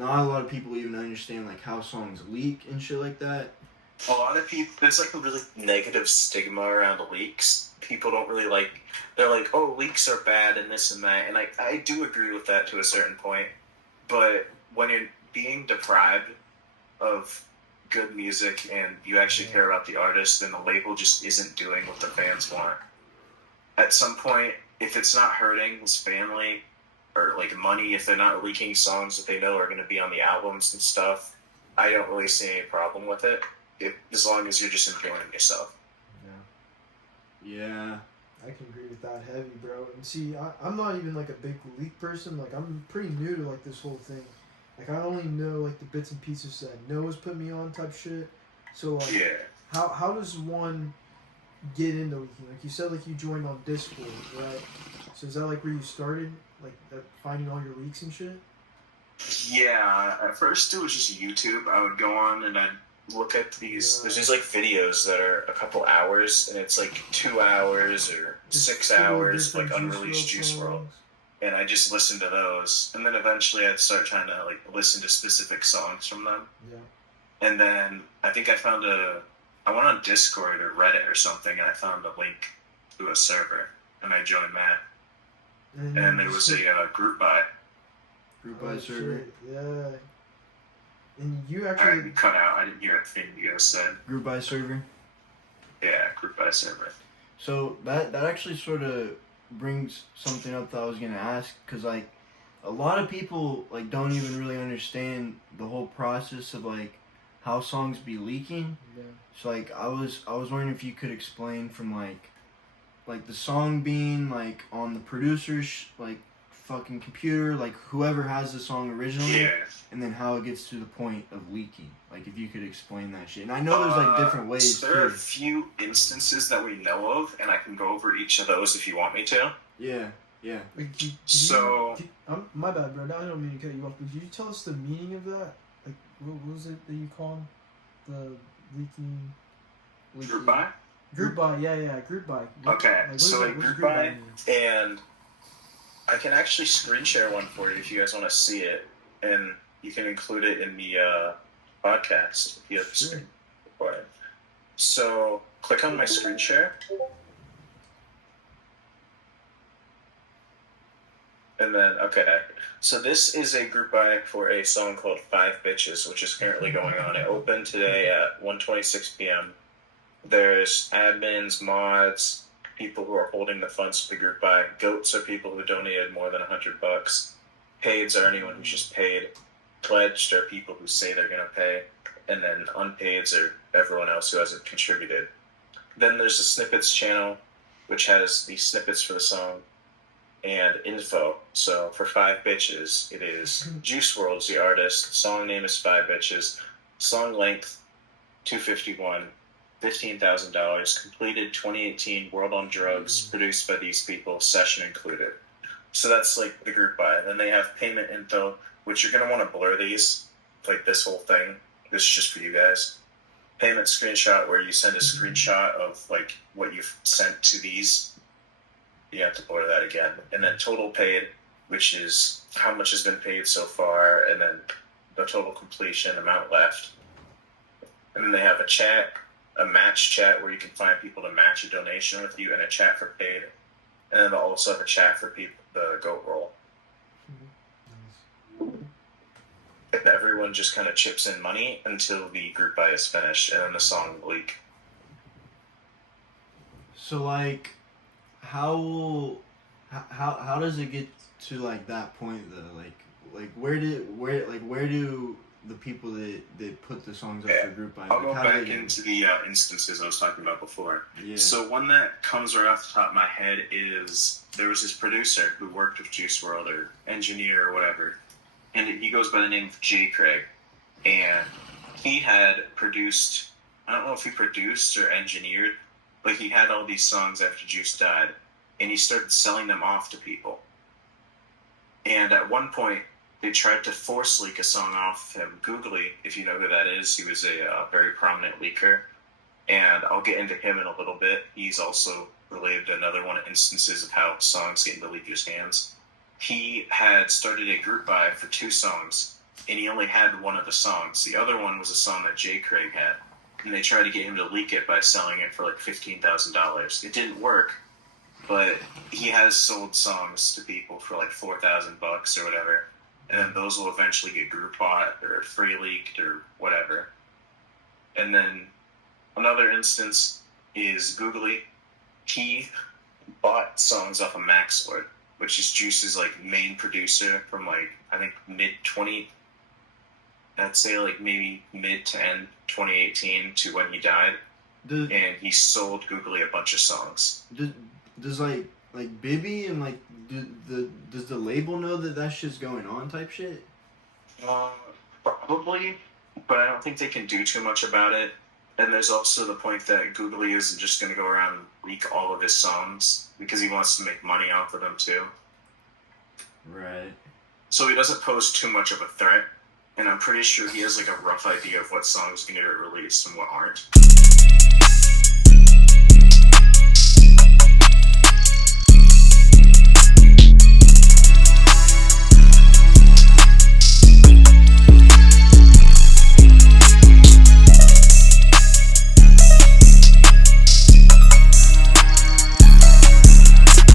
not a lot of people even understand like how songs leak and shit like that. A lot of people, there's like a really negative stigma around leaks. People don't really like, they're like, oh, leaks are bad and this and that. And I do agree with that to a certain point. But when you're being deprived of good music and you actually care about the artist, then the label just isn't doing what the fans want. At some point, if it's not hurting his family or like money, if they're not leaking songs that they know are going to be on the albums and stuff, I don't really see any problem with it. As long as you're just enjoying yourself. Yeah. I can agree with that heavy, bro. And see, I'm not even like a big leak person. Like, I'm pretty new to like this whole thing. Like, I only know like the bits and pieces that Noah's put me on type shit. So like, yeah. How does one get into leaking? Like you said, like you joined on Discord, right? So is that like where you started, like finding all your leaks and shit? Yeah. At first, it was just YouTube. I would go on and I'd look at these. There's these like videos that are a couple hours, and it's like 2 hours or just 6 hours, like unreleased Juice WRLD. And I just listened to those, and then eventually I'd start trying to like listen to specific songs from them. Yeah. And then I think I went on Discord or Reddit or something, and I found a link to a server, and I joined that. And there was a group buy. Group buy server. Shit. Yeah. And you actually... I cut out. I didn't hear a thing you guys said. Group buy server? Yeah, group buy server. So that actually sort of brings something up that I was going to ask, because like a lot of people like don't even really understand the whole process of like how songs be leaking. Yeah. So like I was wondering if you could explain from like the song being like on the producer's like fucking computer, like whoever has the song originally, yeah. And then how it gets to the point of leaking. Like if you could explain that shit. And I know there's like different ways. So there are a few instances that we know of, and I can go over each of those if you want me to. Yeah. My bad, bro. I don't mean to cut you off, but did you tell us the meaning of that? Like, what was it that you called the leaking? Group buy? Group buy, yeah, group buy. Okay, like, so like group buy, and I can actually screen share one for you if you guys want to see it, and you can include it in the podcast if you have the screen for it. So click on my screen share. And then, okay, so this is a group buy for a song called 5 Bitches, which is currently going on. It opened today at 1:26 p.m. There's admins, mods, people who are holding the funds for the group buy. Goats are people who donated more than $100. Paids are anyone who's just paid. Pledged are people who say they're going to pay. And then unpaids are everyone else who hasn't contributed. Then there's the snippets channel, which has the snippets for the song and info. So for 5 Bitches, it is Juice WRLD is the artist. Song name is 5 Bitches. Song length 251. $15,000. Completed 2018. World on Drugs. Produced by these people. Session included. So that's like the group buy. Then they have payment info, which you're gonna want to blur these, like this whole thing. This is just for you guys. Payment screenshot, where you send a screenshot of like what you've sent to these. You have to blur that again. And then total paid, which is how much has been paid so far, and then the total completion amount left. And then they have a chat, a match chat where you can find people to match a donation with you, and a chat for paid. And then they'll also have a chat for people, the goat roll. And everyone just kind of chips in money until the group buy is finished, and then the song will leak. So like, how does it get to like that point though? Like where do the people that put the songs up for group buy? I'll go back into the instances I was talking about before. Yeah. So one that comes right off the top of my head is there was this producer who worked with Juice WRLD, or engineer or whatever, and he goes by the name of J. Craig, and he had produced, I don't know if he produced or engineered, but he had all these songs after Juice died, and he started selling them off to people. And at one point, they tried to force leak a song off him. Googly, if you know who that is, he was a very prominent leaker. And I'll get into him in a little bit. He's also related to another one of instances of how songs get into leakers' hands. He had started a group buy for 2 songs, and he only had one of the songs. The other one was a song that J. Craig had, and they tried to get him to leak it by selling it for like $15,000. It didn't work, but he has sold songs to people for like $4,000 or whatever, and then those will eventually get group bought or free leaked or whatever. And then another instance is Googly. He bought songs off of Maxlord, which is Juice's like main producer from like I think I'd say like maybe mid to end 2018 to when he died, Does and he sold Googly a bunch of songs. does like Bibby and like does the label know that shit's going on type shit? Probably, but I don't think they can do too much about it. And there's also the point that Googly isn't just going to go around and leak all of his songs because he wants to make money off of them too. Right. So he doesn't pose too much of a threat, and I'm pretty sure he has like a rough idea of what songs are going to get released and what aren't.